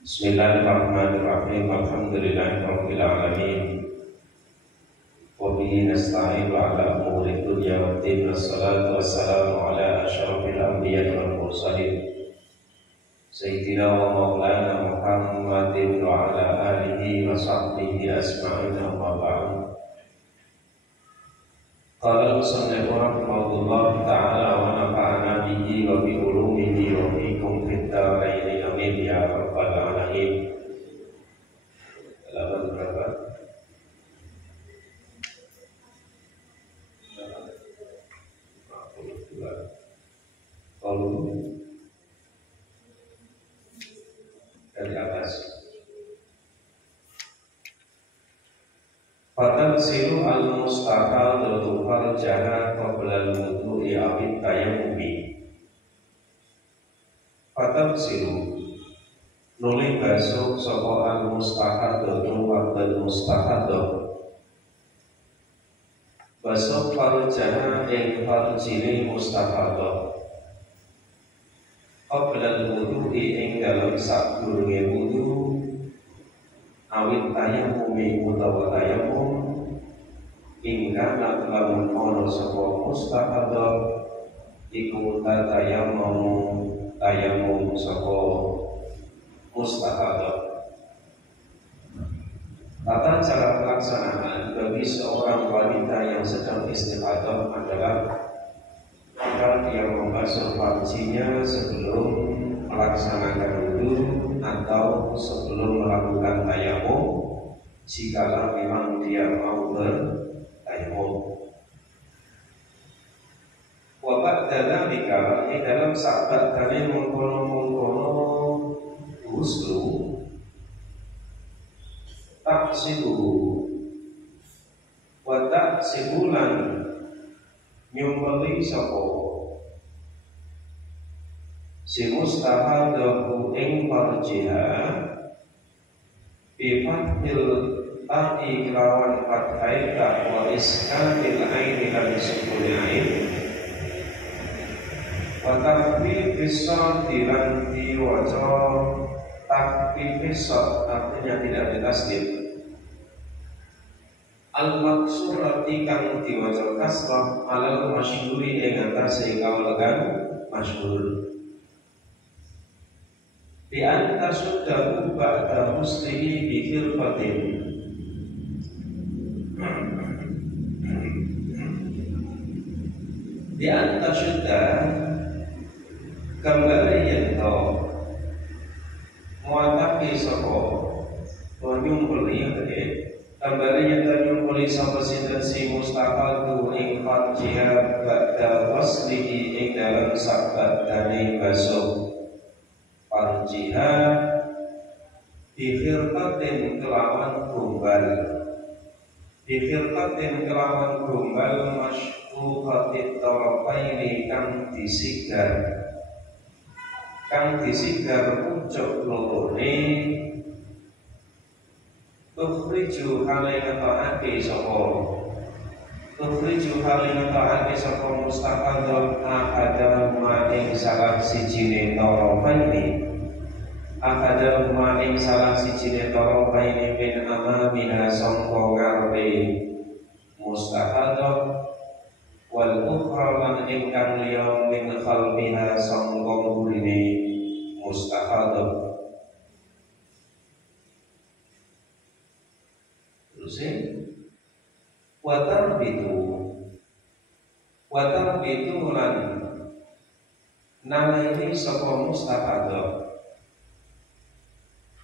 Bismillahirrahmanirrahim. Alhamdulillahirabbil alamin. Wa bihi nasta'inu ala umuri dunya waddin. Wassalatu wassalamu ala asyrafil anbiya'i wal mursalin Sayyidina wa maulana Muhammadin wa ala alihi wa sahbihi asma'in, amma ba'du. Qala al-musannifu rahimahullah ta'ala wa nafa'ana bihi wa bi ulumihi wa bikum fid dharain, amin ya rabbal alamin. Halaman berapa? Kalau dari atas. Fatansilu al-mustaqadatu farjaha qabla al-wudu'i awit tayammumi. Fatansilu nuli basuh sapa al-mustaqadatu wa al-mustaqadah. Basuh farjaha ing farjine mustaqadah. Qabla al-wudu'i ing dalem sadurunge wudu awit tayammumi utawa tayammum ingkang lamun ana sapa mustaqadah iku tayammum sapa mustaqadah. Tata cara pelaksanaan bagi seorang wanita yang sedang istiqadah adalah agar dia membasuh farjinya sebelum melaksanakan wudu atau sebelum melakukan tayammum, jikalau memang dia mau bertayammum. Wa ba'da dzalika dalam sahabat kami mengkono huslu taksibu wa taksibulan nyumpeli sapa si mustahadahu ing farjiha bi fathil ta'i kelawan fathai ta wa iskanil aini lan sukuni ain wa tahfi fisad dilan diwaca tahfi fisad artinya tidak ditasdid al-maksurati kang diwaca kasrah alal masyhuri ing atase kawalegan masyhur bi anta suddahu ba'da muslihi bi khilfatin. Bi anta sudda kembali yento muataki sapa nyumpuli tadi kembali yento nyumpuli sapa sinten si mustaqadu ing farjiha ba'da waslihi ing dalam sabat dani basuh farjiha bifirqatin kelawan gumbal masyruqatit tarafaini kang disigar pucuk lorone tukhriju hale ngetokake sapa mustaqadah akada maing salah sijine tarafaini min amamiha sangka ngarepe mustaqadah wal ukhra lan ingkang liya min khalfiha sangka ngurine mustaqadah. Terus watarbitu lan naleni sapa mustaqadah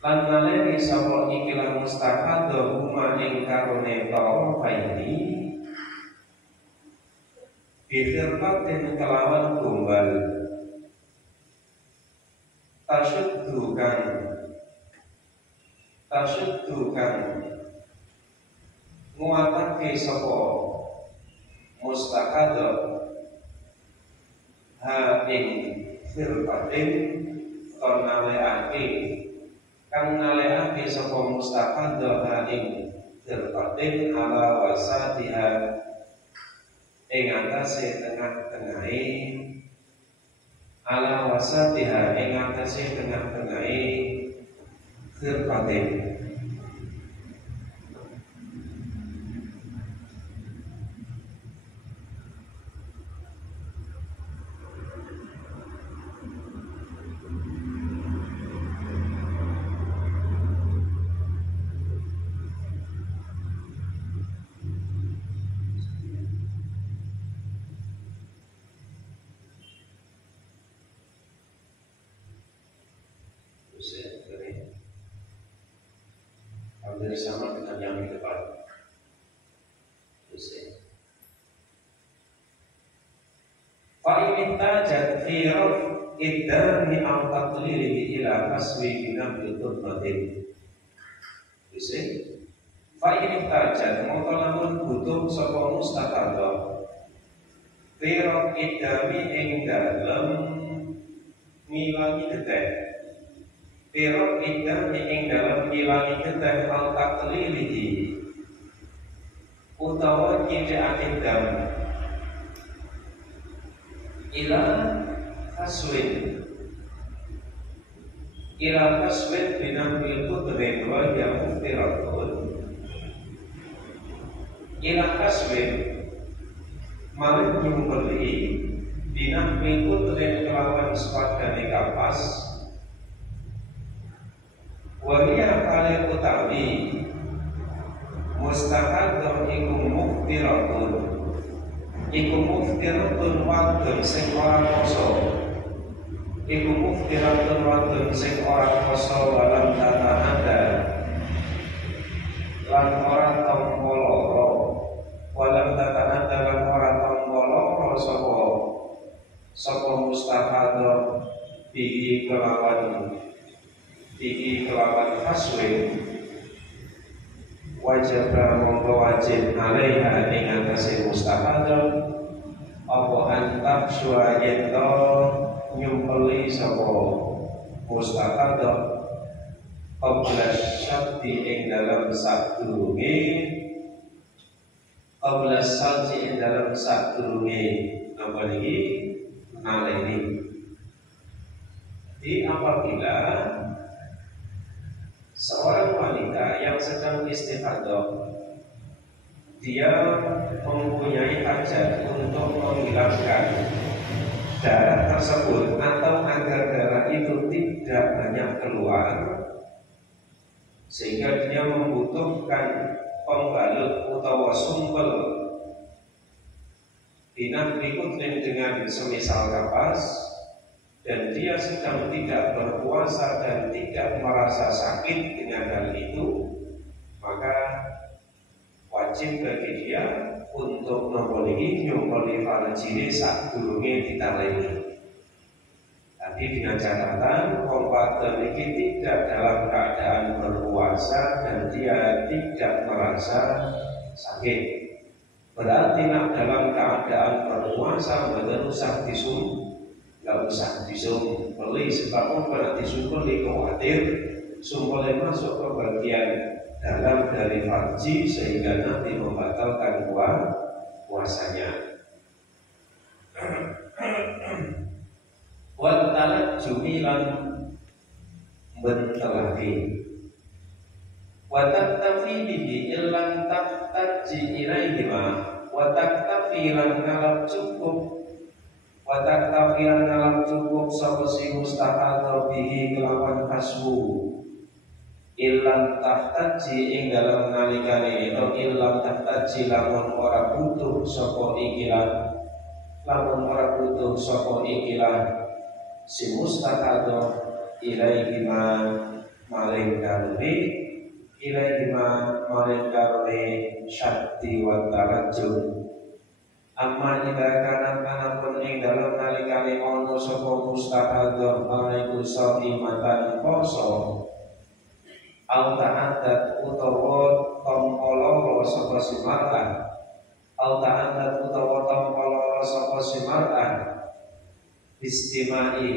lan naleni sapa ikilah mustaqadah huma ing karone tarafaini bifirqatin kelawan gumbal tasyuddukan nguatake sapa mustaqadah ha ing firqatin kang nalekake sapa mustaqadah ha ing firqatin ala wasatiha ing atase tengah-tengahe ala wasatiha ing atase tengah-tengahe khirqatin. Hampir sama dengan yang di depan. Fa'in ihtajat fi raf'id-dami aw taqlilihi ila kaswi binabli turbatin. Fa'in ihtajat mongko lamun butuh sapa mustaqadha fi raf'id-dami ing dalem ngilangi getih. Firok idam ing dalam ngilangi getih al taklilihi utawa nyidhakake dam ila kaswin binambil putrin wa ya muftiratun ila kaswin malik nyumpeli binambil putrin kelawan sepadane kapas wahia kali utawi mustaqadun iku muftiratun wadun sing ora poso walam tatahada lan ora tampa lara sapa mustaqadun bihi kelawan faswe wajib alaiha ing atase mustaqadun apa antak suayento nyumpeli sapa mustaqadun qabla syabdi ing dalam sadurunge apa niki naleni. Di apabila seorang wanita yang sedang istihadah dia mempunyai hajat untuk menghilangkan darah tersebut atau agar darah itu tidak banyak keluar sehingga dia membutuhkan pembalut atau sumpel binah bikutlin dengan semisal kapas dan dia sedang tidak berpuasa dan tidak merasa sakit dengan hal itu, maka wajib bagi dia untuk memboleh nyumpeli farjine sadurunge ditaleni. Tapi dengan catatan kompeten ini tidak dalam keadaan berpuasa dan dia tidak merasa sakit. Berarti nak dalam keadaan berpuasa betul usah nggak usah disumpeli sebab pada disumpeli khawatir sumpelnya masuk ke bagian dalam dari farji sehingga nanti membatalkan puasanya. Watalat jumilan bentelaki wataktafi bihi illan tahtaji ilaihima wataktafi lan ngalap cukup sapa si mustahadha bihi kelawan kaswu illam tahtaji ing dalam nalikane itu illam tahtaji lamun ora butuh sapa ikilah si mustahadha ilaihima maring karone syakti wa tarajjud. Amma ida kana pun ing dalam nalikane ono sapa mustahadha alaiku saimatan poso au ta'addat utawa tampa sapa si mar'ah istimaihi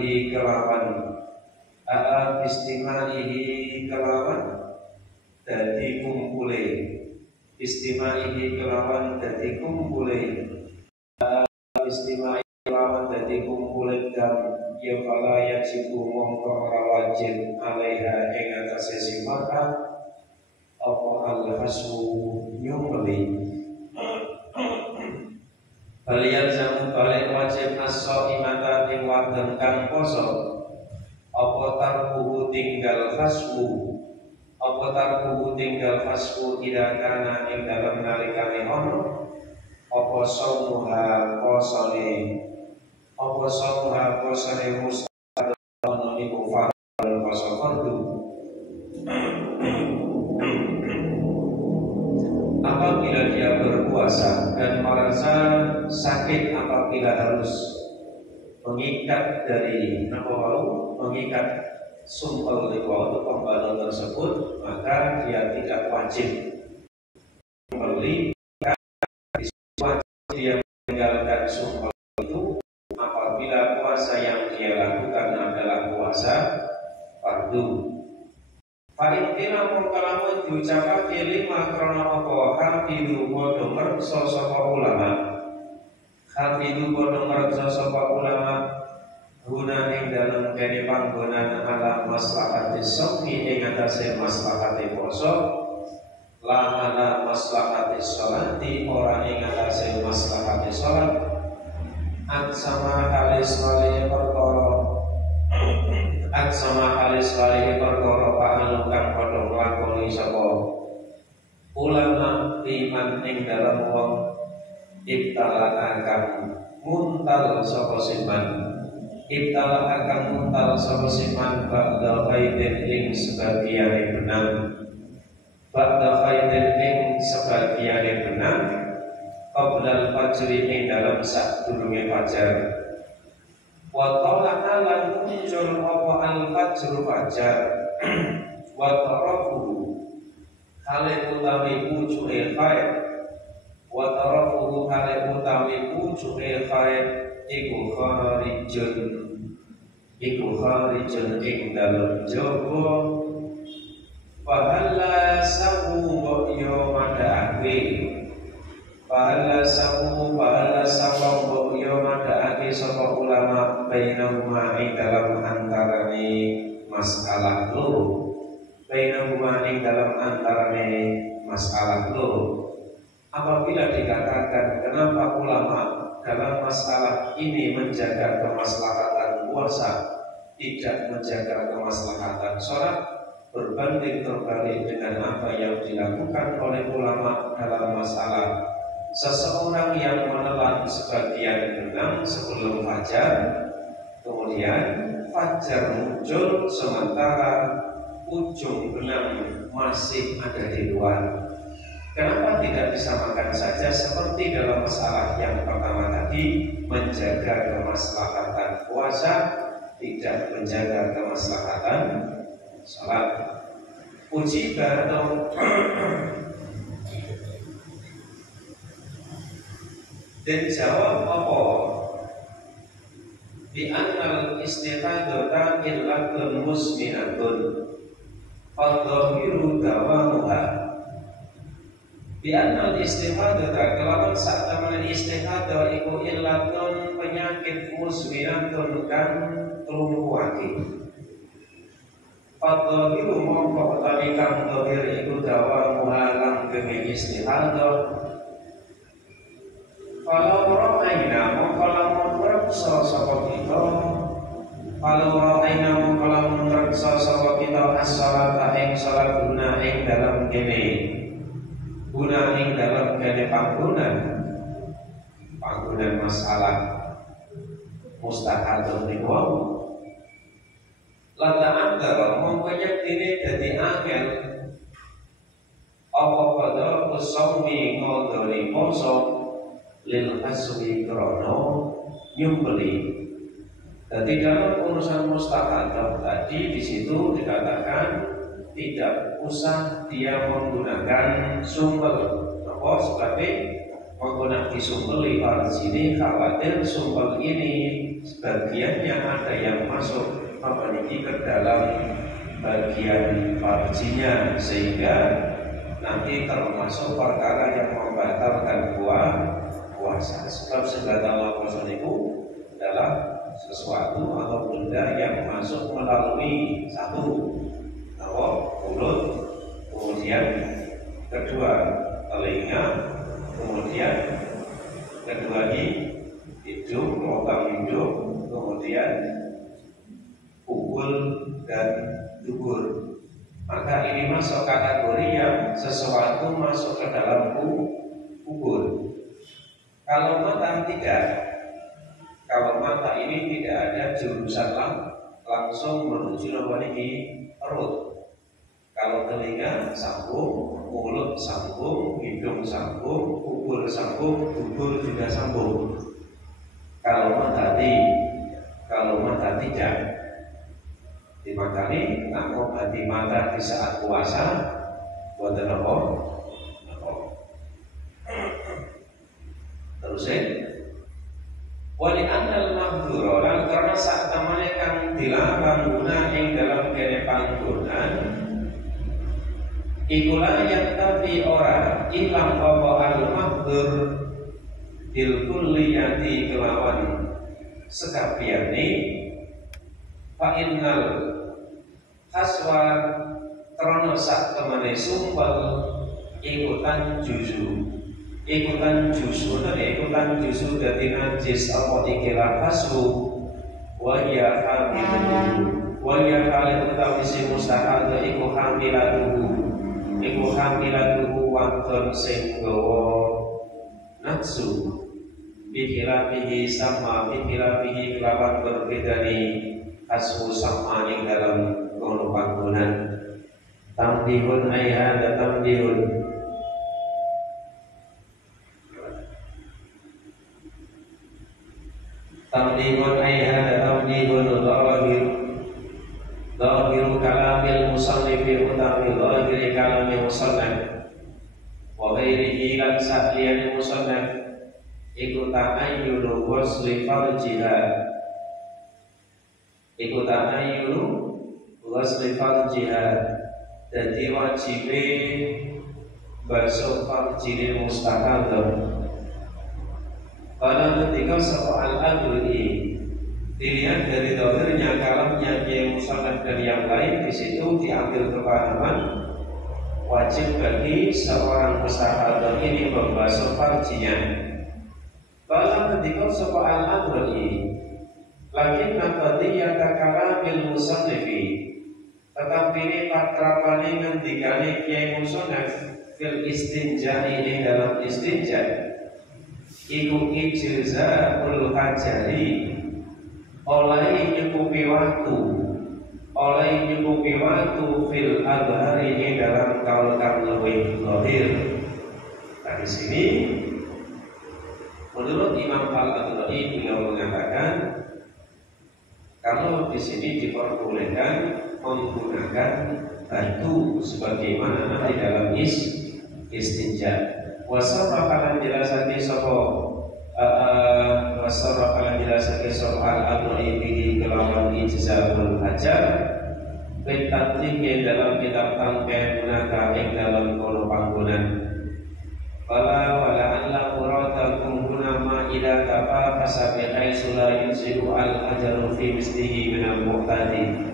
kelawan dadi kumpule dam ya fala yajibu mongko ora wajib alaiha ing atase si mar'ah apa al-hasbu nyumbeli. Balian jamu balik wajib aso imata ing wadon kang poso apa tarkuhu tinggal hasbu tidak kana ing dalam nalikane ono apa saumuha posone mustahil ono iku fardu poso fardu. Apabila dia berpuasa dan merasa sakit, apabila harus mengikat sumpel itu atau pembalut tersebut, maka dia tidak wajib membeli. Dia meninggalkan sumpel itu apabila puasa yang dia lakukan adalah puasa fardu. Fa'intina mungkalamun diucapake lima krono apa hafidu podo merksa sapa ulama guna ing dalem kene panggonan ala maslahati sawmi ing atase maslahati poso la ala maslahati sholati ora ing atase maslahati sholat aksama halis wali perkara pa'alu kang padha nglakoni sapa ulama iman ing dalem wong ibtala akan muntal sapa siman ba'da khaidin ing sebagiane benang qablal fajri ing dalem sadurunge fajar. Wa talaka lan muncul apa al-fajru fajar wa tarafu hale utawi pucuke khair iku kharijun ing dalem jaba Pahala sabu mbok yo madhaake sapa ulama bainahuma ing dalam antarane masalah loro. Apabila dikatakan kenapa ulama dalam masalah ini menjaga kemaslahatan puasa, tidak menjaga kemaslahatan sholat, berbanding terbalik dengan apa yang dilakukan oleh ulama dalam masalah seseorang yang menelan sebagian benang sebelum fajar, kemudian fajar muncul sementara ujung benang masih ada di luar. Kenapa tidak disamakan saja seperti dalam masalah yang pertama tadi, menjaga kemaslahatan puasa, tidak menjaga kemaslahatan salat? Ujibah atau dan jawab apa? Bi annal istihadata illatun musminatun fadhahiru dawamuha. Bi annal istihadata kelawan sak temen istihadah iku illatun penyakit musminatun kan lumpuhake. Fadhahiru mongko utawi kang dhahir iku dawamuha langgeng istihadah. Kalau ra'ayna mongkolamun reksa sapa kita as-salata ing salat guna ing dalam kene panggonan masalah mustahadun niku lata antara mongko yektine dadi angel apa pada usawmi ngodoni poso lil hasbi krono nyumbeli. Jadi dalam urusan mustahadah tadi di situ dikatakan tidak usah dia menggunakan sumpel. Apa sebabnya menggunakan sumpel pada sini khawatir sumpel ini sebagiannya ada yang masuk memiliki ke dalam bagian farjinya sehingga nanti termasuk perkara yang membatalkan puasa. Sebab segala puasa itu adalah sesuatu atau benda yang masuk melalui satu mulut, kemudian kedua telinga, kemudian kedua hidung, lubang hidung, kemudian kubul dan dubur. Maka ini masuk kategori yang sesuatu masuk ke dalam kubur. Kalau mata tidak, kalau mata ini tidak ada jurusan langsung menuju perut. Kalau telinga sambung, mulut sambung, hidung sambung, kubur sambung, dubur juga sambung. Kalau mata tidak, dimakani nak mengobati mata di saat puasa, buat apa? Terusin. Wali anal mahdhura lan karena sak temane kang dilarang guna ing dalam kene panggonan iku la yaktafi ora ilang apa al mahdhur bil kulliyati kelawan sekabiane fa innal haswa krana sak temane sumpel ikutan juzu ikutan juzu dadi najis apa ikilah hasbu wa ya hamiluhu wa ya hal utawi si mustahil iku hamilatuhu wonten sing gawa nafsu bihilapihi sama bihilapihi kelawan berbedani hasbu sama ing dalam kono panggonan tamdihun ayhada tamdihun ayhada tamdihun dhahiru kalamil musannifi utawi dhahiri kalamil musannif wa ghairihi lan sakliyane musannif iku ta'ayyunu wasli farjiha dadi wajibe basuh farjine mustahadah. Pada ketika soal adui dilihat dari dohirnya kalamnya yang musannaf dan yang lain, di situ diambil kepahaman wajib bagi seorang mustahadah ini membasuh farjinya. Pada ketika soal adui lakin nafadiyata kalamil musannifi tetapi ini patrapane ngendikane kiai musannaf fil istinja ini dalam istinja iku ijzaul hajari oleh nyukupi waktu fil adhari ini dalam kaul-kaul lebih zahir. Nah di sini menurut Imam Al-Adhari beliau mengatakan kalau di sini diperbolehkan menggunakan batu sebagaimana nanti dalam istinja. Wasarakalan jelasati soal al-adhari bihi kelawan ijzaul hajar Betatliknya dalam kitab tangkai munaka yang dalam kono panggonan wala Allah muradakum gunama ila kafa kasabi haisula yusiru al-hajaru fi mislihi minal muqtadi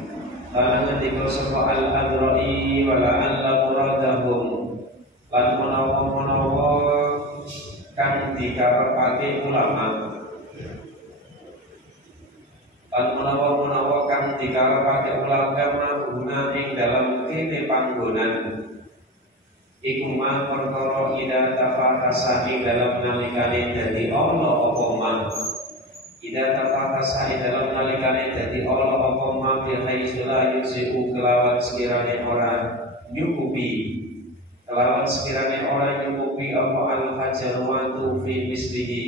Kala ngetika sopa al-adhari wala Allah muradahum lan menawa kang dikarepake ulama kang dikarepake ulama guna ing dalam kene panggonan iku ma perkara ida tafakasa ing dalam nalikane dadi Allah apa ma ida tafakasa ing dalam nalikane dadi Allah apa ma bi haitsula yusiku kelawan sekirane ora nyukupi kelawan sekiranya orang nyukupi apa al-hajarwatu fi mislihi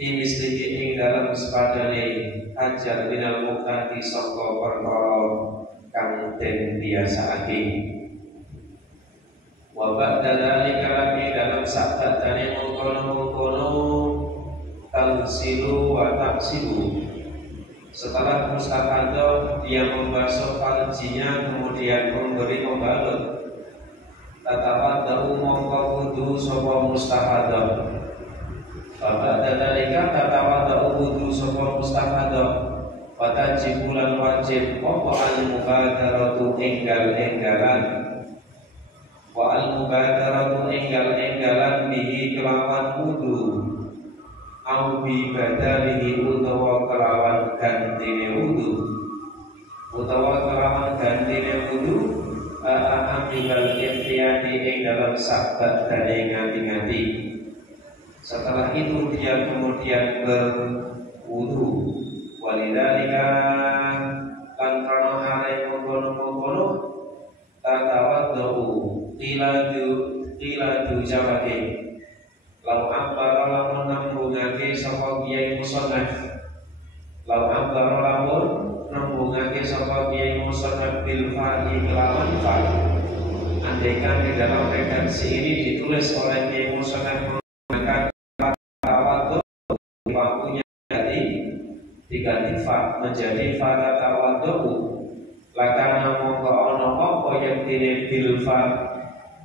ing dalam sepadane hajar minal muqtadi sangka perkara kang den biasaake wa ba'da dzalika lagi dalam sabdane mengkono tansilu wa taksilu setelah mustahadah dia membasuh farjinya kemudian memberi pembalut tatawaddu mongko wudu sapa mustahadah. Ba'da dzalika tatawaddu wudu sapa mustahadah watajibulan wajib apa al-mubadaratu enggal-enggalan wa al-mubadaratu enggal-enggalan bihi kelawan wudu au bi badalihi utawa kelawan gantine wudu ambil ihtiyati ing dalam sabat dan ngati-ngati. Setelah itu dia kemudian berwudu. Walidalika lan kana hale mengkono-mengkono tatawaddu qiladu jawake lau ambara lamun nambungake sapa kiai musannaf bil fa'i kelawan fa. Andaikan di dalam redaksi ini ditulis oleh kiai musannaf menggunakan tawaddu waktunya diganti fa menjadi fa tawaddu lakana mongko ana apa yang dene bil fa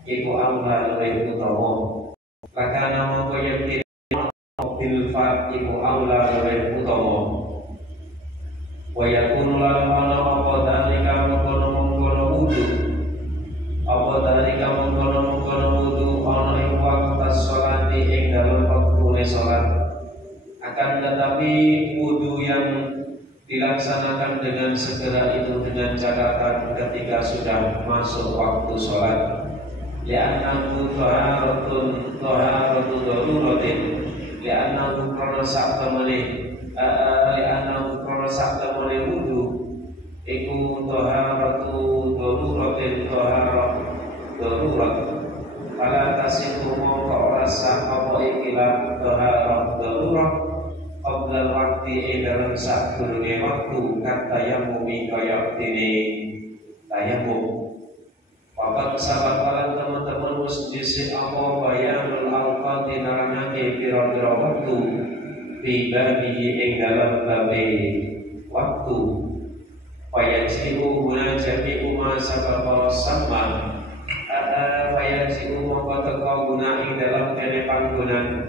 iku aula luwih utawa lakana mongko yang dene bil fa iku aula luwih utawa wa yakunu lan ana apa dalika mengkono wudu ana ing waktu sholati ing dalam waktu salat. Akan tetapi wudu yang dilaksanakan dengan segera itu dengan catatan ketika sudah masuk waktu sholat. Li'annahu taharatun daruratin li'annahu karena saktamani wudu iku taharatu daruratin darurat fala tasihu mongko ora sah apa ikilah taharat darurat qabla waktu dalam sadurunge waktu kata yamumi kaya dene tayamum. Bapak sahabat kalian teman-teman musjid apa bayanul awqati narangake pira-pira waktu bibabihi ing dalam babe waktu fayajibu guna jami'u ma sababa sama fayajibu mongko teka guna ing dalam kene panggonan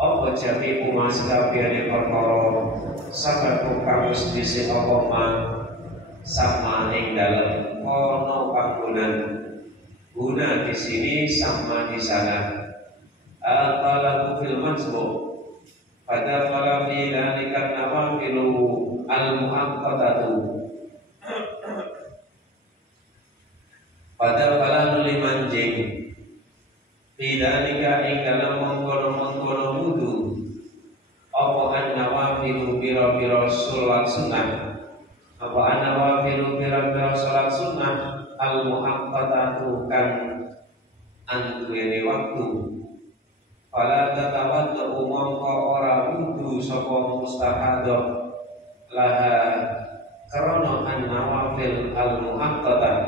apa jami'u ma sakabehane perkara sabab kang wis dhisik apa ma sama ing dalam kono panggonan. Guna di sini sama di sana. Al-talabu fil majmu' pada fala fi dzalika nawafilu al-muaqqatatu pada fala nuliman jing fi dzalika ing dalam mengkono-mengkono wudu apa an-nawafilu pira-pira salat sunnah apa an-nawafilu pira-pira salat sunnah al-muaqqatatu kan anduweni waktu fala tatawaddu mongko ora wudu sapa mustahadah laha karena an-nawafil al-muaqqatah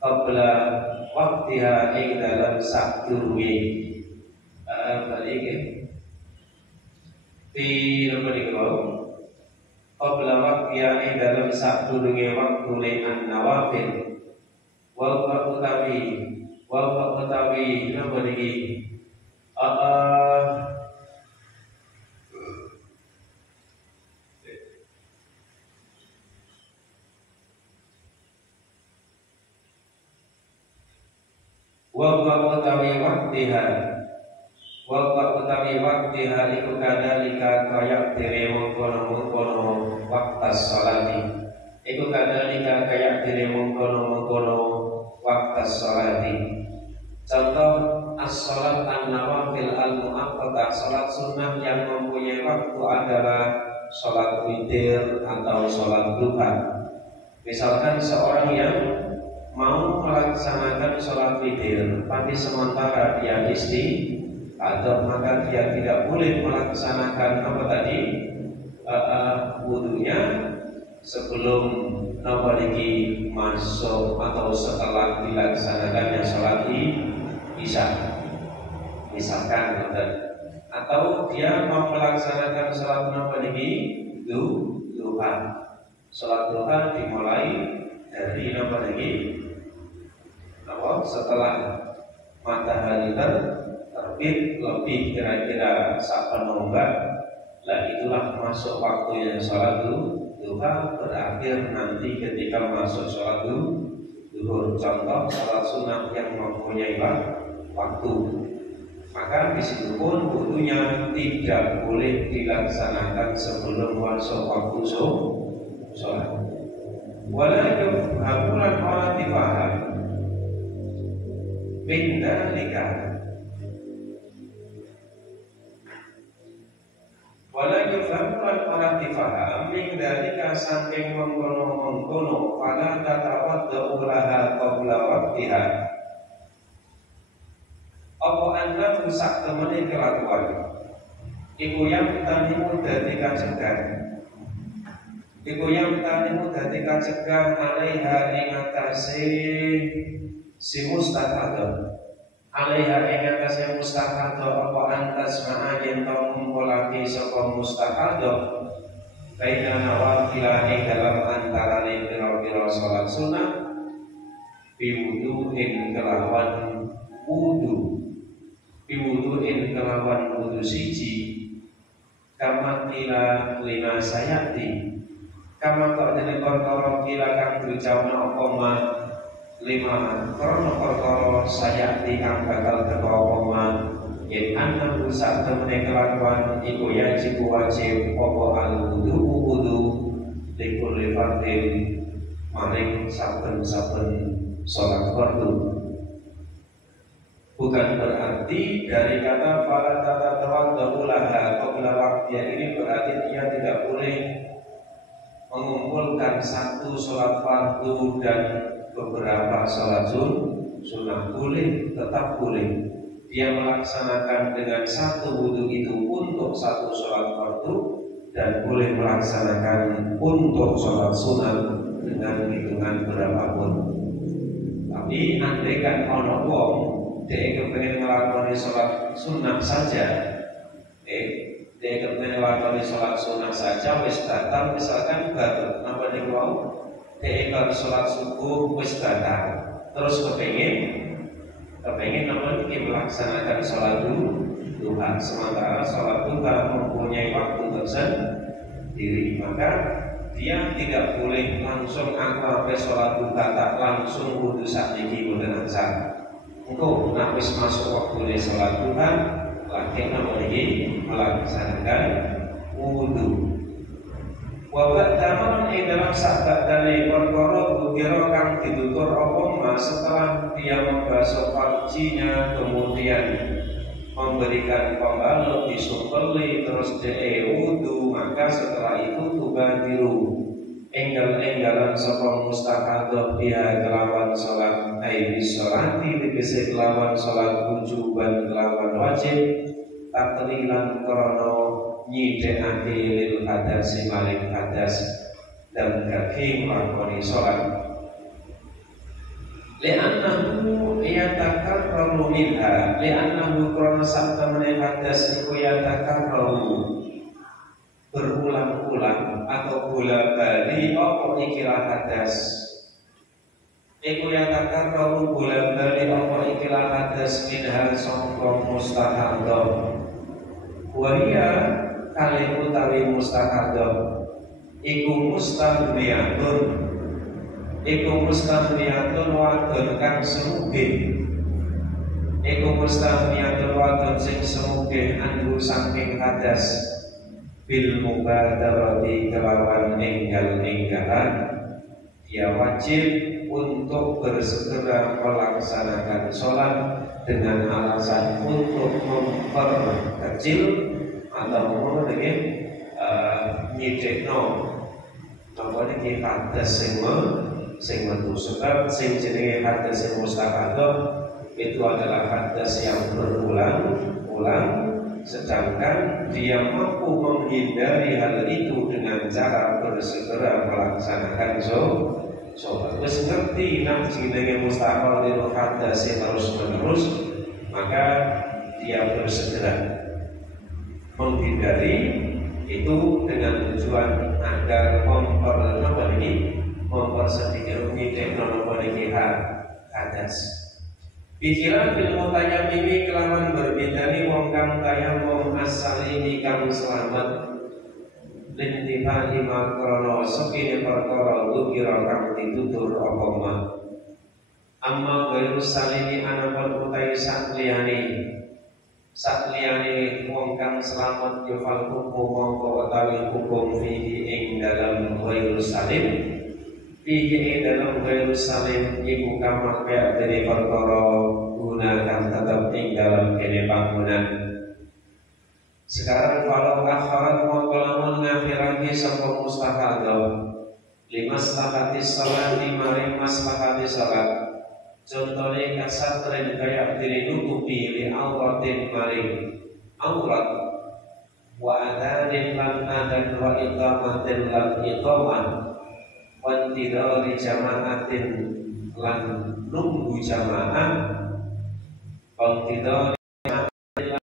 qabla waqtiha ing dalam sadurunge balik di nomor niku qabla waqtiha ing dalam sadurunge waktune an-nawafil wa utawi nomor niki wa utawi waktiha iku kadalika kaya dene mengkono waktas sholati iku kadalika kaya dene mengkono waktas sholati. Contoh as-sholat an-nawafil al-muaqqatah, sholat sunnah yang mempunyai waktu adalah sholat witir atau sholat duha. Misalkan seorang yang mau melaksanakan sholat witir tapi sementara dia istri atau maka dia tidak boleh melaksanakan apa tadi wudunya sebelum niki masuk atau setelah dilaksanakannya sholat isya misalkan atau dia mau melaksanakan sholat niki duha. Sholat duha dimulai dari niki setelah matahari terbit terbit lebih kira-kira seperempat, lah itulah masuk waktunya sholat duha. Berakhir nanti ketika masuk sholat duhur. Contoh sholat sunnah yang mempunyai waktu, maka di situ pun wudunya tidak boleh dilaksanakan sebelum masuk waktu sholat. Walaupun hamulan orang dipaham benda nikah. Walaupun hamulan orang dipaham benda nikah saking mengkono pada tatapat doulaha qabla waktiha. Apa anda rusak temani kelakuan iku yang tanimu dadi kacegah, iku yang tanimu dadi kacegah alaiha ing atase si mustaqadah, alaiha ing atase mustaqadah. Apa antas ma'ayin tau ngumpulake saka mustaqadah baina nawafila ing dalam antarane pira-pira salat sunah biwudu'in kelawan wudu, biwudu'in kelawan wudu siji, kama kila lima sayati, kama kok dene perkara kila kang diucapna apa ma lima krana perkara sayati kang bakal teka apa ma yen ana rusak temene kelakuan iku wajib apa al wudu likul fardin maring saben-saben salat fardu. Bukan berarti dari kata fala tatawaddaulaha qabla waqtiha ini berarti dia tidak boleh mengumpulkan satu sholat fardu dan beberapa sholat sunnah. Boleh, tetap boleh. Dia melaksanakan dengan satu wudu itu untuk satu sholat fardu dan boleh melaksanakan untuk sholat sunnah dengan hitungan berapapun. Tapi andaikan ono wong dia kepengen melakukan sholat sunnah saja, dia kepengen melakukan sholat sunnah saja, wis datang misalkan baru, kenapa dia mau? Dia baru sholat subuh wis datang, terus kepengen namun dia melaksanakan sholat duha, sementara sholat duha mempunyai waktu tersendiri, maka dia tidak boleh langsung sampai sholat duha tak langsung wudu saat ini boten asar. Engkau nak wis masuk waktu sholat duha, lagi namanya melaksanakan wudu. Wabak daman dalam sahabat dari perkara bukiro kang ditutur opoma setelah dia membasuh farjinya kemudian memberikan pembalut disumpeli terus dia wudu, maka setelah itu tubadiru enggal-enggalan sapa mustaqadah dia kelawan salat aibis sholati dikese kelawan salat wujuban kelawan wajib taklilan krono nyidekake lil hadas maling hadas dan kaki melakoni salat li'annahu yatakarraru minha, li'annahu krono sak temene hadas iku yatakarraru berulang-ulang atau bola-bali apa ikilah hadas iku yatakarraru bola-bali apa ikilah hadas minha sangka mustahadah wahia kali utawi mustahadah iku mustaghniyatun wadon kang semugih, iku mustaghniyatun wadon sing semugih anhu saking hadas bil mubadarati kelawan enggal-enggalan dia wajib untuk bersegera melaksanakan sholat dengan alasan untuk memperkecil atau nyidekno contohnya ki hadas sing metu sebab sing jenenge hadas sing mustaqadah itu adalah hadas yang berulang-ulang, sedangkan dia mampu menghindari hal itu dengan cara bersegera melaksanakan sholat. Wis ngerti nang jenenge mustaqadah hadas terus-menerus, maka dia bersegera menghindari itu dengan tujuan agar mempersedikit nyidek hadas. Pikiran fil mutayammimi kelawan berbedani wong kang tayammum asalimi kang selamat lintifahi makrono sepine perkara lukira kang ditutur apa ma amma ghairu salimi anapun utai sakliyane wong kang selamat yufal hukum mongko utawi hukum fihi ing dalam ghairu salim fihi ing dalam ghairu salim iku kama kaya dari perkara guna kang tetap ing dalam kene panggonan. Sekarang kalau akhirat mongko lamun ngakhirake sapa mustahadah limaslahati sholati maring maslahati salat. Contohnya kasatren kaya diri nutupi li auratin maring aurat wa adanin lan adan wa iqamatin lan iqamah wa tidari jama'atin lan nunggu jamaah wa tidari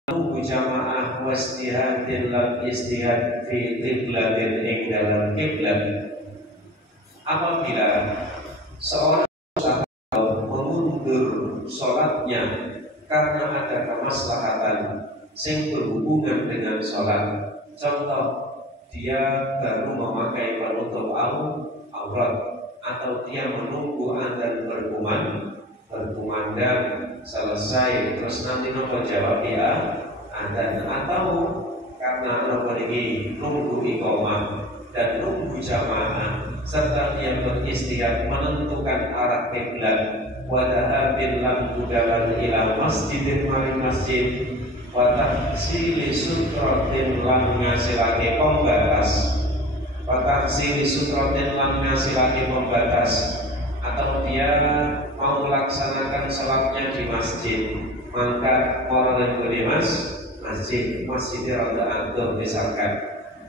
nunggu jamaah wastihadin lan istihad fi qiblatin ing dalam qiblat. Apabila seorang mengundur sholatnya karena ada kemaslahatan yang berhubungan dengan sholat. Contoh, dia baru memakai penutup aurat atau dia menunggu adzan berkumandang selesai terus nanti nopo jawab ya adzan, atau karena nopo ini nunggu iqamah dan nunggu jamaah serta dia beristihad menentukan arah kiblat wa dhahabin lan budalan ila masjidin maring masjid wa taksili sutratin lan ngasilake pembatas atau dia mau melaksanakan sholatnya di masjid maka orang yang masjid rada agung misalkan,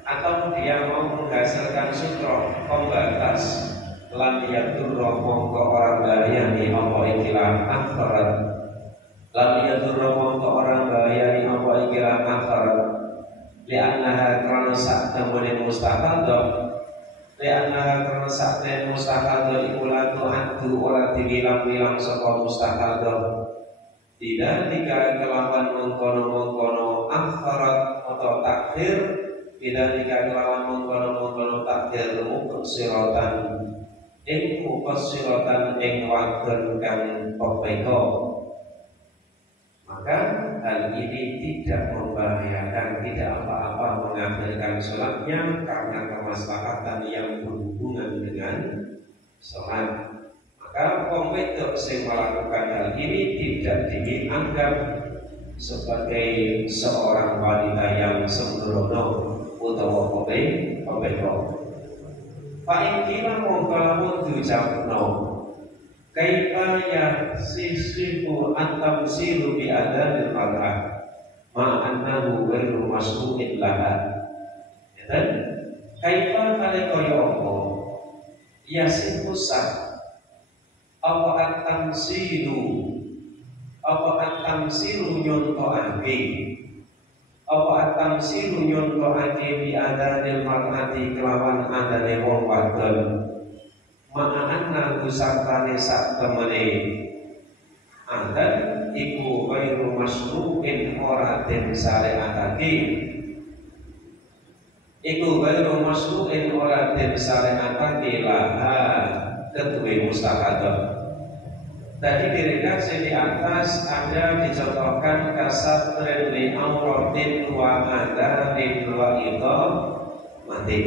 atau dia mau menghasilkan sutra pembatas lan yadurra mongko orang bayani apa ikilah akhirat lan yadurra mongko orang bayani apa ikilah akhirat li'annaha karena sak temune mustaqadah iku la tu'addu ora dibilang-bilang sapa mustaqadah tidak dika kelawan mengkono-mengkono akhirat atau takhir tidak dika kelawan mengkono-mengkono takhir muqsiratan ing wadon kang pepeko. Maka hal ini tidak membahayakan, tidak apa-apa mengambilkan sholatnya karena kemaslahatan yang berhubungan dengan sholat. Maka wong wedok sing melakukan hal ini tidak dianggap sebagai seorang wanita yang sembrono utawa pepeko. Pak Intilah mongkalamun diucapno kaifa ya sisifu antamsilu bi adanil mar'ah ma'annahu ghairu masnu'in laha. Dan kaifa kale kaya apa ya sifusah apa antamsilu nyontoake bi adanil mar'ati kelawan adane wong wadon ma'anna gusartane sak temene adan iku ghairu masnu'in ora den syariatake laha ketuwe mustahadah. Tadi di redaksi di atas ada dicontohkan kasat li auratin wa adanin wa mati.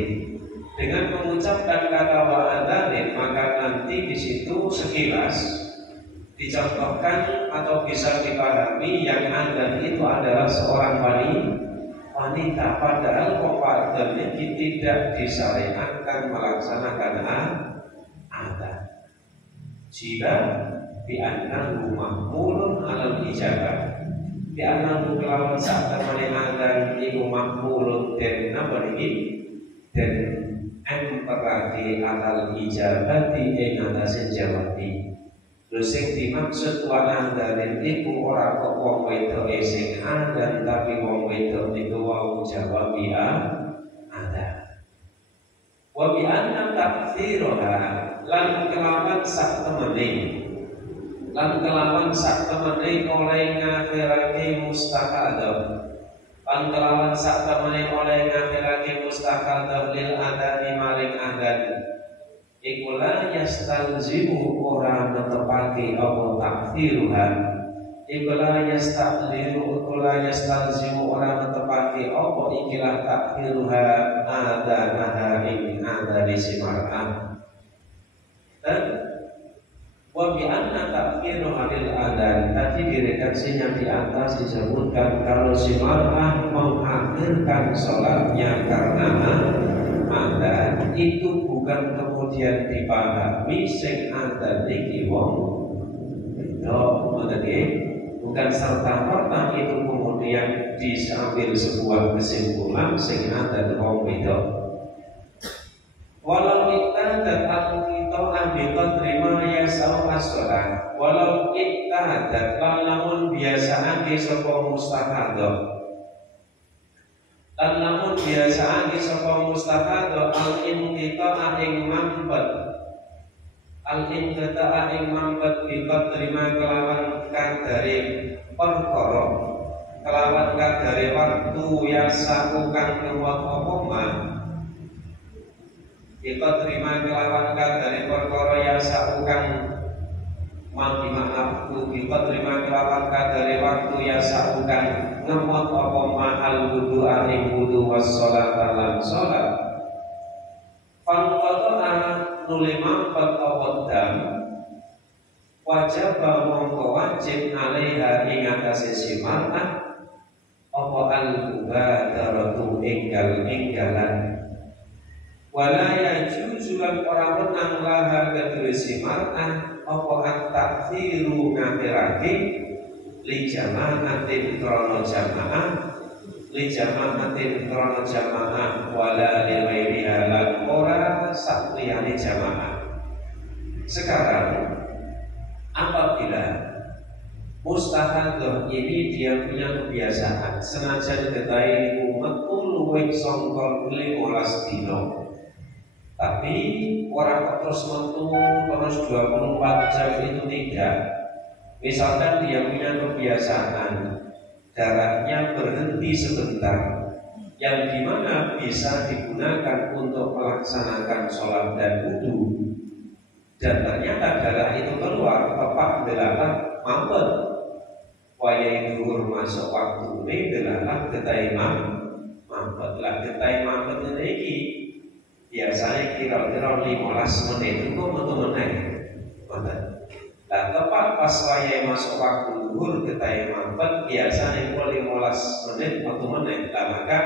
Dengan mengucapkan kata wa adanin maka nanti di situ sekilas dicontohkan atau bisa dipahami yang ada itu adalah seorang wanita, padahal kompadannya tidak disyariatkan melaksanakan adat. Jika bi'annahu mahmulun alal ijabah, bi'annahu kelawan saat temani adan iku mahmulun dan nama ini dan emperati alal ijabati ing atase jawabi. Lho sing dimaksud wa adan iku ora kok wong wedok sing adan, tapi wong wedok niku wau jawabi adan. Wa bi'anna takfiruha lan kelawan sak temene lan kelawan sak temene oleh ngakhirake mustahadah, lan kelawan sak temene oleh ngakhirake mustahadah lil adani maring adan iku la yastalzimu ora netepake apa takfiruha, iku la yastalzimu ora netepake apa ikilah takfiruha adanaha ing adani si mar'ah. Dan wa bi anna takfiru halil adan, tadi di redaksinya di atas disebutkan kalau si mar'ah mengakhirkan sholatnya karena adan itu bukan kemudian dipahami sing adan iki wong bukan serta-merta itu kemudian diambil sebuah kesimpulan sing adan wong beda. Walau kita datang kita ambil terima ya sahabat sholat, walau kita datang namun biasaan di sebuah mustahadah, dan namun biasaan di sebuah mustahadah al-inqita aing mampet biqat terima kelawan kadare perkara, kelawan kadare waktu yang sakukan kemot opoma, kita terima kelawan kadare perkara yang sakukan kita terima kelawan kadare waktu yang sakukan ngemot apa mahal wudu aning wudu wassalat lan salat fangqata nuli mampet apa dam wajib mongko wajib alaiha ing atase si mar'ah apa al-mubadaratu enggal-enggalan wala yajuzu lan ora menang laha kedue si mar'ah apa at-takfiru ngakhirake li jama'atin krono jamaah wala li ghairiha lan ora sakliyane jamaah. Sekarang apabila mustahadah ini dia punya kebiasaan senajan getahe niku metu luwih sangka 15 dina, tapi orang terus metu terus 24 jam itu tidak. Misalkan dia punya kebiasaan darahnya berhenti sebentar, yang dimana bisa digunakan untuk melaksanakan sholat dan wudu, dan ternyata darah itu keluar tepat delalah mampet wayai duhur masuk waktu ini delalah getai mampet lah getai mampet ini biasanya kira-kira 15 menit itu menit. Nah tepat pas wayai masuk waktu duhur getai mampet biasanya 15 menit menit. Nah maka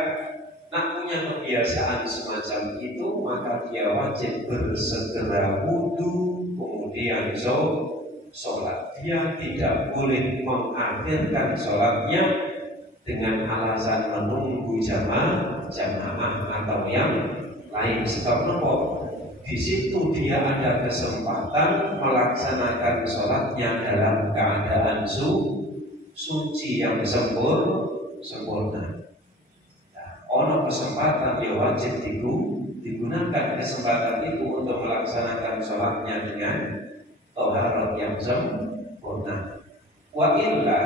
nak punya kebiasaan semacam itu maka dia wajib bersegera wudu kemudian sholat. Dia tidak boleh mengakhirkan sholatnya dengan alasan menunggu jamaah atau yang lain. Sebab nopo di situ dia ada kesempatan melaksanakan sholatnya dalam keadaan suci yang sempurna. Ono kesempatan dia wajib digunakan kesempatan itu untuk melaksanakan sholatnya dengan taharat yang sempurna. Wa illa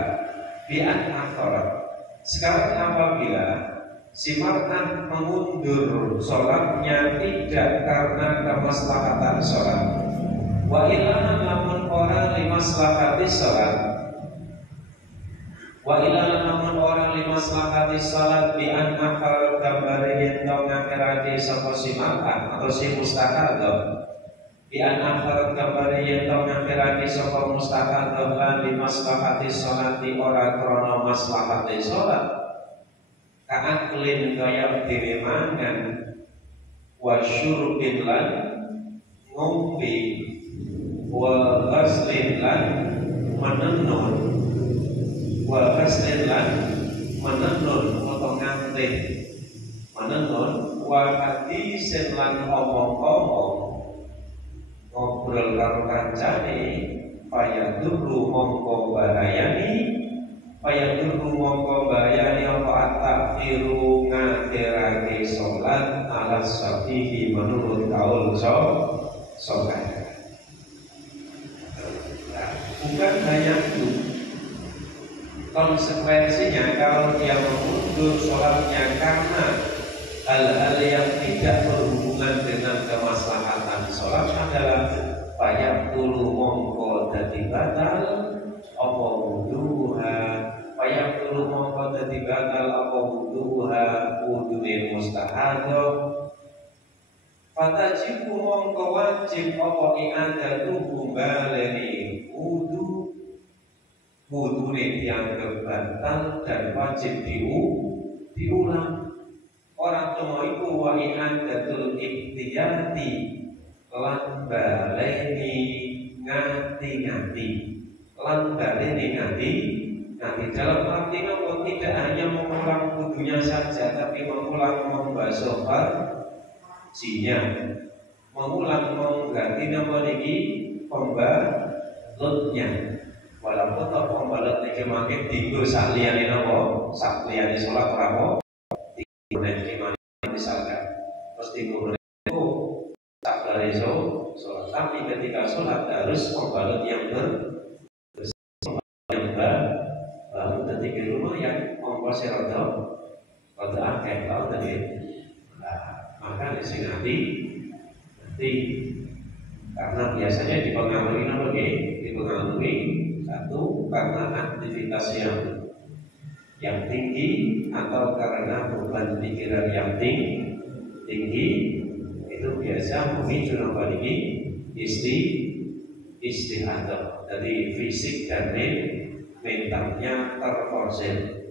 bi'an akharat. Sekarang apabila si mar'ah mengundur sholatnya tidak karena kemaslahatan sholat, wa illa namun orang limaslahati sholat, wa illa namun orang limaslahati sholat bi'an akhar gambari yang ngakhirati sapa si mar'ah atau si mustahadah, bi'an akhar gambari yang ngakhirati sapa mustahadah lan limaslahati sholat di ora krono maslahati sholat ka'aklin kaya dhewe mangan wa syurbin lan ngombe wa ghaslin lan menenun wa ghaslin lan menenun atau ngantih menenun wa hadisin lan omong-omong ngobrol karo kancane payaduru mongko bahayani apa at-takfiru ngakhirake sholat ala sahihi menurut kaul sholat. bukan hanya itu. Konsekuensinya kalau dia mengundur sholatnya karena hal-hal yang tidak berhubungan dengan kemaslahatan sholat adalah banyak dulu mongko dadi batal apa wuduha, banyak dulu mongko dadi batal apa wuduha, wudune mustahadah. Fatajibu mongko wajib apa i'adatu baleni wudu, wudune dianggap batal dan wajib diulang. Orang tua itu wa i'adatul ihtiyati lan baleni ngati-ngati, lan baleni ngati. Dalam arti nopo tidak hanya mengulang wudunya saja, tapi mengulang membasuh farjinya, mengulang mengganti nama niki pembalutnya. Walaupun tak pembalut niki makin tinggal sakliyane napa, sakliyane sholat ora misalkan mesti ngurus itu tak bereso sholat, tapi ketika sholat harus pembalut yang bersih, yang baru ketika rumah yang mengkuasai roda akeh tahu tadi. Maka disini nanti karena biasanya dipengaruhi apa dipengaruhi satu karena aktivitas yang tinggi atau karena beban pikiran yang tinggi itu biasa memicu apa ini istihadah. Jadi fisik dan mentalnya terforsir,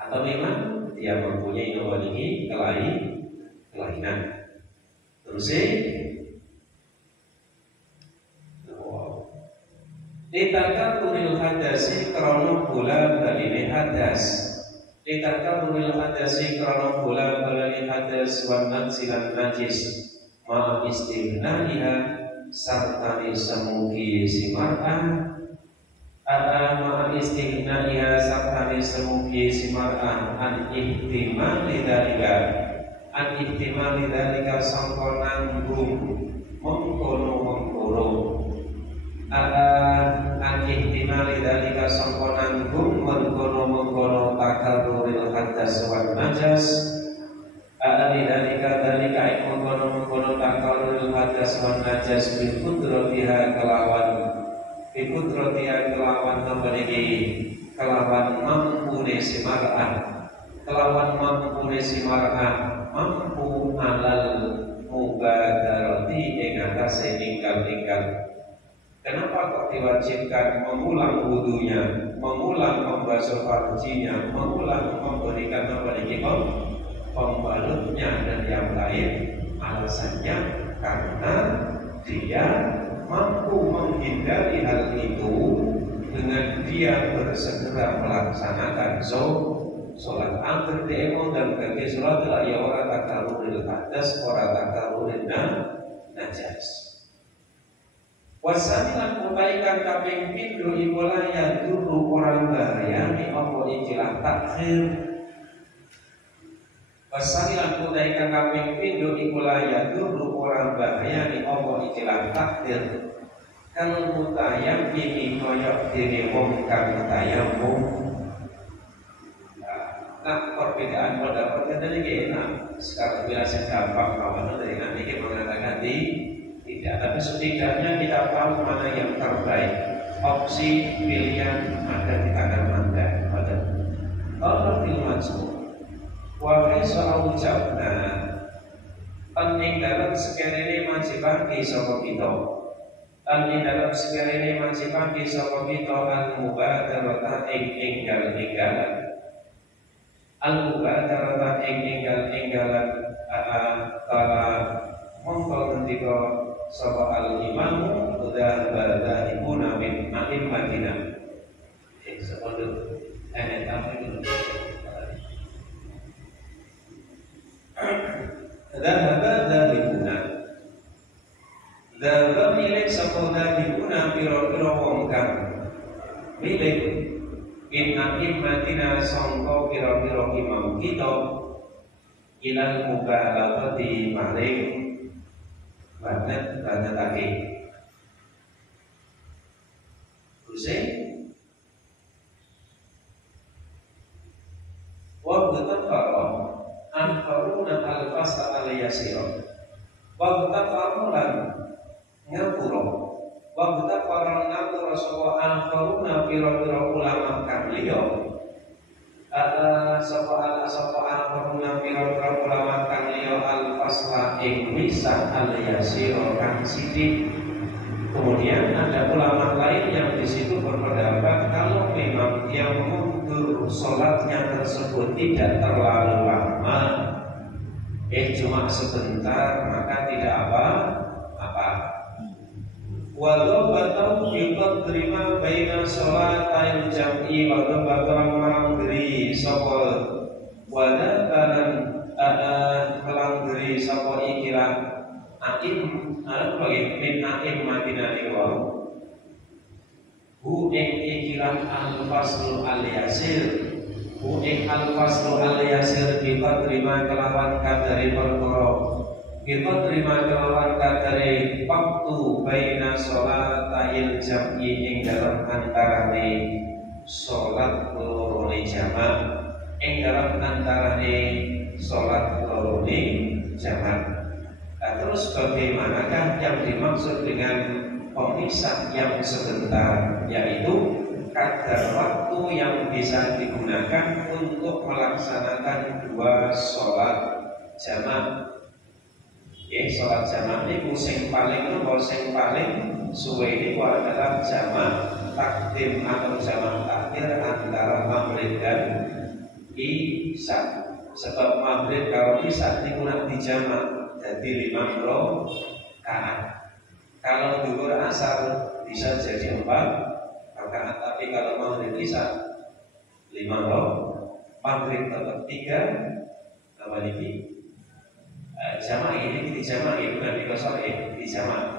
atau memang dia mempunyai apa ini kelainan. Terus Litakaburil hadasi krono bola balini hadas. Litakaburil hadasi krono bola balini hadas wan silan najis ma istimnaiha sartani semugi simar'ah. Ma istimnaiha sartani semugi simar'ah an ihtimali dalika sangkonan mengkono an ihtimali dalika sangkonan mengkono takarruril hadas wan najas. Dalika mengkono takarruril hadas wan najas bi qudratiha kelawan nambaniki kelawan mampune simar'ah mampu alal mubadarati ing atase ninggal. Kenapa kok diwajibkan mengulang wudunya, mengulang membasuh farjinya, mengulang memberikan pembalutnya dan yang lain? Alasannya karena dia mampu menghindari hal itu dengan dia bersegera melaksanakan sholat. Angker demo dan bagi sholat adalah ya orang takaruril hadas, orang takaruril najas. Wasanilan kebaikan kaping pindho ibola ya dulu orang bahayani apa ikilah takhir. Wasanilan kebaikan kaping pindho ibola ya dulu orang bahayani apa ikilah takhir. Kalau mutayam ini koyok diri wong kang mutayamum. Nah perbedaan pendapat tadi enak. Sekarang bila saya gampang kawan dengan ini mengatakan tidak, tapi setidaknya kita tahu mana yang terbaik. Opsi pilihan ada di tangan Anda. Allah ilmu wa soal ucapna penting dalam sekarang majibaki sapa kita. Penting dalam sekarang majibaki sapa kita al-mubadarata enggal-enggalan. Al-mubadarata enggal-enggalan kala mongko ngendika sapa al-imamu udah badahibuna min a'immatina. Sepodo apa itu? Badahibuna. Dahaba milik sapa badahibuna pira-pira wong kang milik min a'immatina sangka pira-pira imam kita ilal mubalaghati maring banget lagi. al-fasla al-yasira wa tafarulan ngapura wa tafarulan ngapura sapa al-qaruna pira-pira ulama kang liya sapa al-qaruna pira-pira ulama kang liya al-fasla ing misah al-yasira kang sithik. Kemudian ada ulama lain yang di situ berpendapat kalau memang yang mundur sholatnya tersebut tidak terlalu lama, cuma sebentar, maka tidak apa-apa. Walau batau kita terima baina sholatain jam'i walau batau melanggeri sapa wala balan melanggeri sapa ikilah bagi min aim madinah wa hu ing ikilah al-faslu al-yasir hu ing al-faslu al-yasir kita terima kelawan kadari perkara kita terima kelawan kadari waktu baina sholatayil jam'i ing dalam antarane sholat lorone jamak ing dalam antarane sholat lorone jamak. Nah, terus bagaimanakah yang dimaksud dengan pemisah yang sebentar, yaitu kadar waktu yang bisa digunakan untuk melaksanakan dua sholat jamak. Sholat jamak ini sing paling suwe itu adalah jamak takdim atau jamak takhir antara maghrib dan isya. Sebab maghrib kalau isya itu nak dijamak jadi 5 rakaat. Kalau zuhur asar bisa jadi 4 rakaat, tapi kalau maghrib isya 5 rakaat, maghrib tetap 3 apa ini? Jamak ini dijamak bukan dikosor dijamak.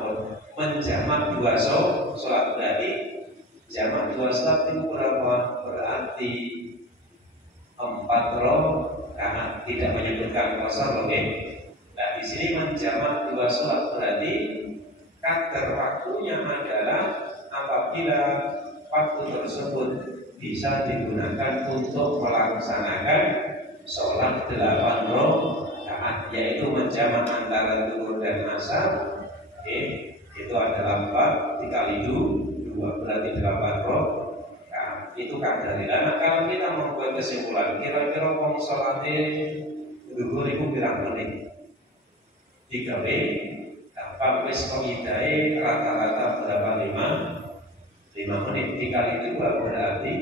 Menjamak 2 sholat berarti jamak 2 sholat itu berapa? Berarti 4 rakaat, tidak menyebutkan kosor, oke? Nah, di sini menjamak 2 sholat berarti kadar waktunya adalah apabila waktu tersebut bisa digunakan untuk melaksanakan sholat 8 rakaat, yaitu menjamak antara zuhur dan asar. Itu adalah 4 dikali 2 berarti 8 rakaat. Itu kadarnya. Nah, kalau kita membuat kesimpulan, kira-kira wong sholatnya zuhur itu pirang menit? 3 apa wis pengidai rata-rata berapa? 5 menit dikali 2 berarti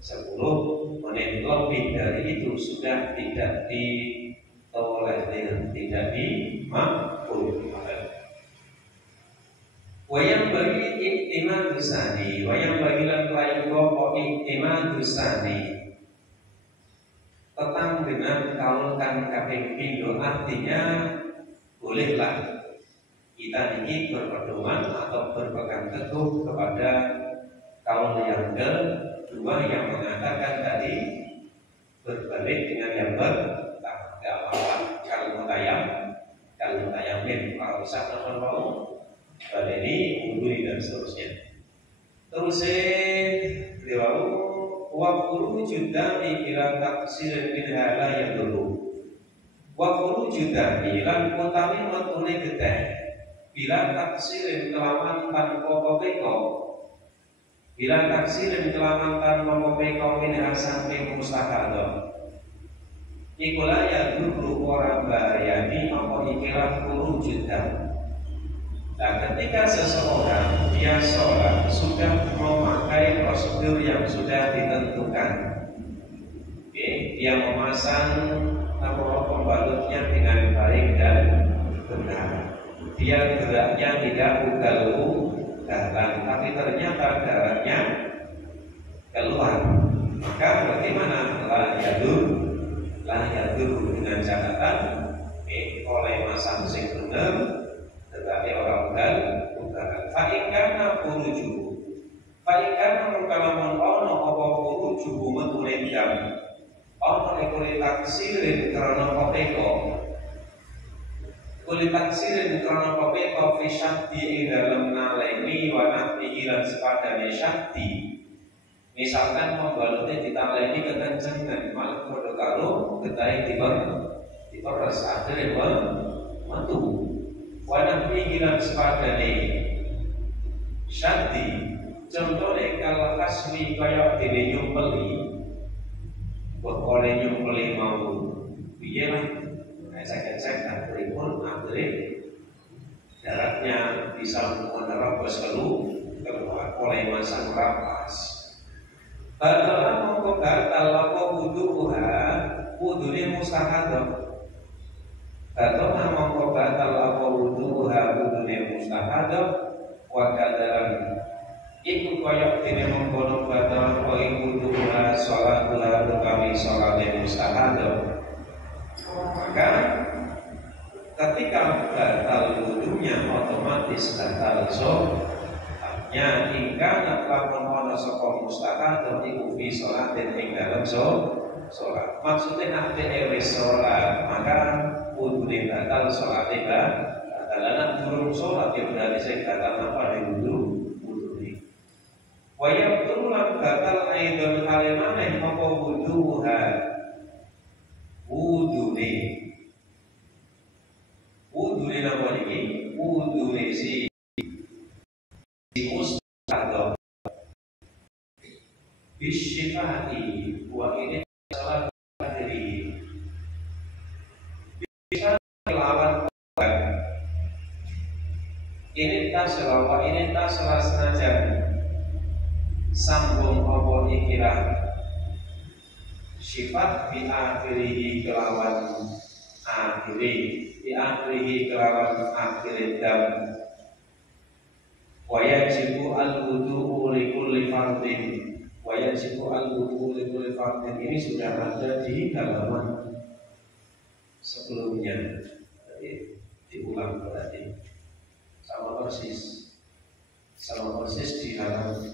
10 menit. Lebih dari itu sudah tidak ditolerir, tidak dimakbulkan. Wayang bagi iktimadus sani, wayang bagi lan lain kok iktimadus sani petang dengan kaulkan kaping pindho, artinya bolehlah kita ini berpedoman atau berpegang teguh kepada kaul yang kedua yang mengatakan tadi berbalik dengan yang tidak apa-apa. Kalau mutayamin kalau usah telepon ini unduri dan seterusnya. Terus beliau wa khurujudami ila taksirin min hala yang dulu wa khurujudami lan utami metune getih bila taksirin kelaman tanpa pepeko bila taksirin kelaman tanpa pepeko min hasan mustahadha ikulah ya dulu orang bayani apa ikilah khurujudam. Nah, ketika seseorang dia sholat sudah memakai prosedur yang sudah ditentukan, dia memasang pembalutnya dengan baik dan benar, dia geraknya tidak ugal-ugalan, tapi ternyata darahnya keluar, maka bagaimana? La yadur dengan catatan oleh masang sing benar. Tetapi orang ugal-ugalan. Fa'ikana furujuhu. Fa'ikana mengkalaman ono apa furujuhu metune jam. Ono ekuli taksirin karena popeko. Kuli taksirin karena popeko fi syakti dalam naleni wanakni ilan sepadane syakti. Misalkan pembalutnya ditaleni kekencengan, malah produk karo getai diperes akhirnya metu wadah pikiran sepadane syaddi contohnya kalau kasmi kaya dene nyumpeli boleh nyumpeli mau piye lah cek akhiripun daratnya bisa menerobos keluar oleh masang rapas. Bagaimana mongko batal apa wudune mustahadah. Bagaimana mongko batal apa wudune mustahadah wa kadaran iku kaya dene mongko batal apa wuduha salatuha utawi salate mustahadah. Maka ketika batal wudunya otomatis batal sholatnya hingga lakon ana saka mustahab iku fi sholatin ing dalam sholat. Maksudnya nanti wis sholat maka wudune batal sholate batal lan durung sholat ya berarti sing batal apa wudune. Wa yabtul lan batal aidon kalimane apa wuduha wudune napa iki wudune si mustahab bisyifati wa ini salah diri bisa melawan ini tak salah senajan sambung apa ikilah sifat bi akhirihi kelawan akhiri dam wa yajibu al-wudu'u li kulli fardin ini sudah ada di halaman sebelumnya. Jadi diulang berarti sama persis di halaman